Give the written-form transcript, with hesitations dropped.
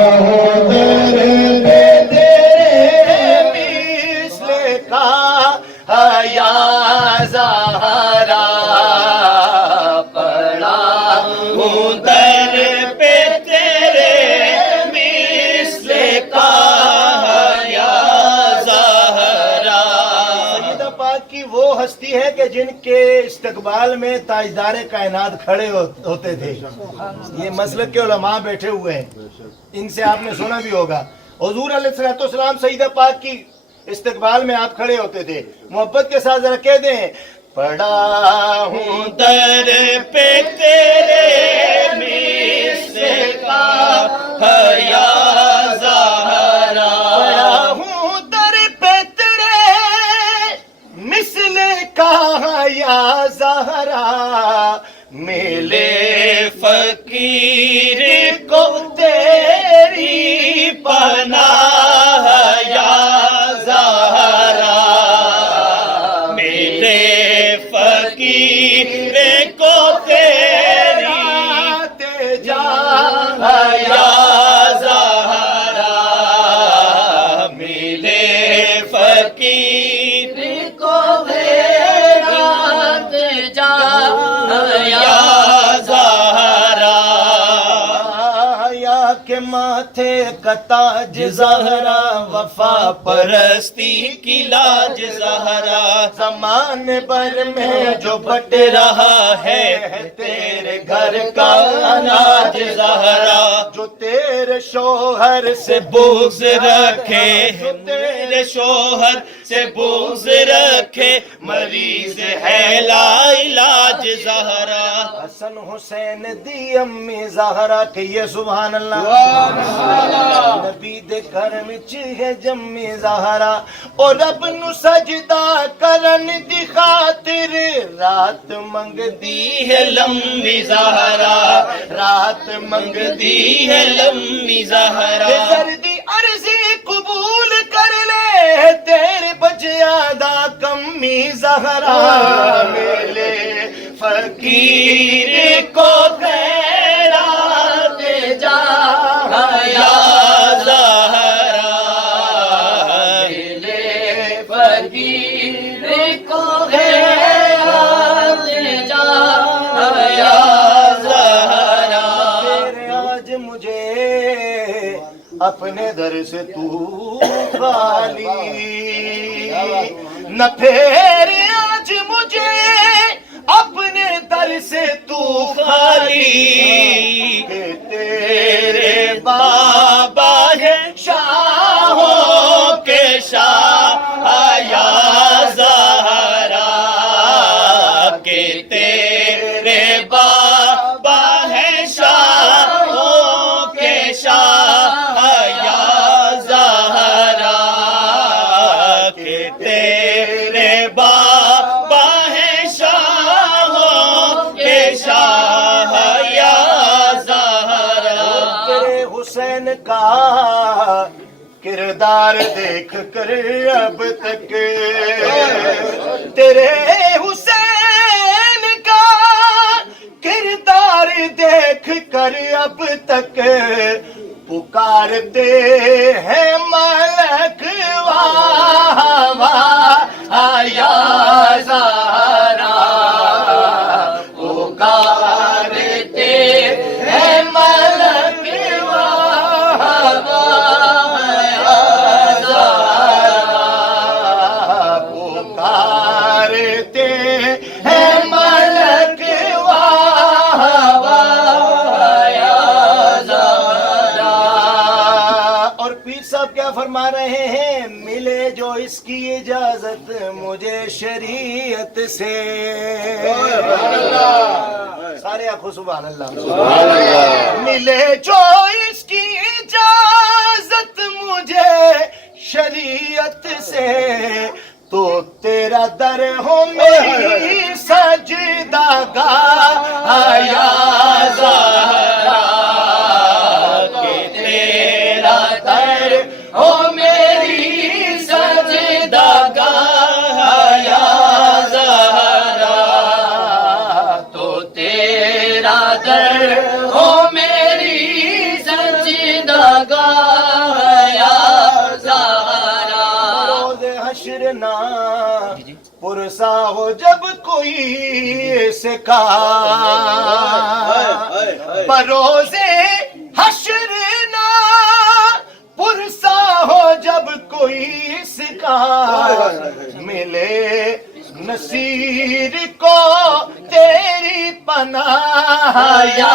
हूँ दर पे तेरे मिस्ल का या ज़हरा, पड़ा हूँ दर पे तेरे मिस्ल का या ज़हरा। सैयदा पाक की वो हस्ती है कि जिनके इस्तकबाल में ताजदार कायनात खड़े होते थे। ये मसलक के उलमा बैठे हुए हैं, इनसे आपने सुना भी होगा। हुजूर अलैहिस्सलाम सईदा पाक की इस्तकबाल में आप खड़े होते थे। मोहब्बत के साथ जरा कह दें, पड़ा हूँ दर पे तेरे मिस्ल का या ज़हरा, पड़ा हूँ दर पे तेरे मिस्ल का या ज़हरा, मिले फकीर को तेरी पनाह या ज़हरा, मिले फकीर को तेरी तेजा या ज़हरा, मिले फकीर को तेरा तेजा या ज़हरा, या के माथे का ताज ज़हरा, वफा परस्ती की लाज ज़हरा, ज़माने भर में जो बट रहा है तेरे घर का अनाज ज़हरा, जो तेरे शोहर से बुग़्ज़ रखे, जो तेरे शोहर से बुग़्ज़ रखे, मरीज़ है लाइलाज ज़हरा, हसन हुसैन दी अम्मी ज़हरा के ये सुभान अल्लाह, नबी दे घर विच है जम्मी ज़हरा, और रब नु सजदा करन दी खातिर रात मंगदी है लम्बी ज़हरा, रात मंगदी है लम्बी ज़हरा, सर्दी अर्ज़ी कबूल कर ले तेरे बच्चिया दा कम्मी ज़हरा, मिले फकीर को तेरा तेजा या ज़हरा, मिले फकीर को तेरा तेजा या ज़हरा, तेरे आज मुझे अपने दर से तू खाली न फेर, आज मुझे अपने दर से तू खाली, कि तेरे बाबा है शाहों के शाह या ज़हरा, कि तेरे बाबा है शाहों के शाह या ज़हरा, कि तेरे बाबा है शाहों के शाह या ज़हरा, तेरे हुसैन का किरदार देख कर अब तक, तेरे हुसैन का किरदार देख कर अब तक, पुकारते हैं मलक वाह वाह या ज़हरा, पुकारते हैं मलक वाह वाह या ज़हरा, पुकारते हैं मलक वाह वाह या ज़हरा। और पीर साहब क्या फरमा रहे हैं, मिले जो इसकी इजाजत मुझे शरीयत से, सारे आंखों सुभान अल्लाह, मिले जो इसकी इजाजत मुझे शरीयत से, तो तेरा दर हो मेरी सजदागाह या ज़हरा, कि तेरा दर हो मेरी सजदागाह या ज़हरा, तो तेरा दर हो मेरी सजदागाह نہ پرسا ہو جب کوئی اس کا بروزے حشر نہ پرسا ہو جب کوئی اس کا ملے نصیر کو تیری پناہ یا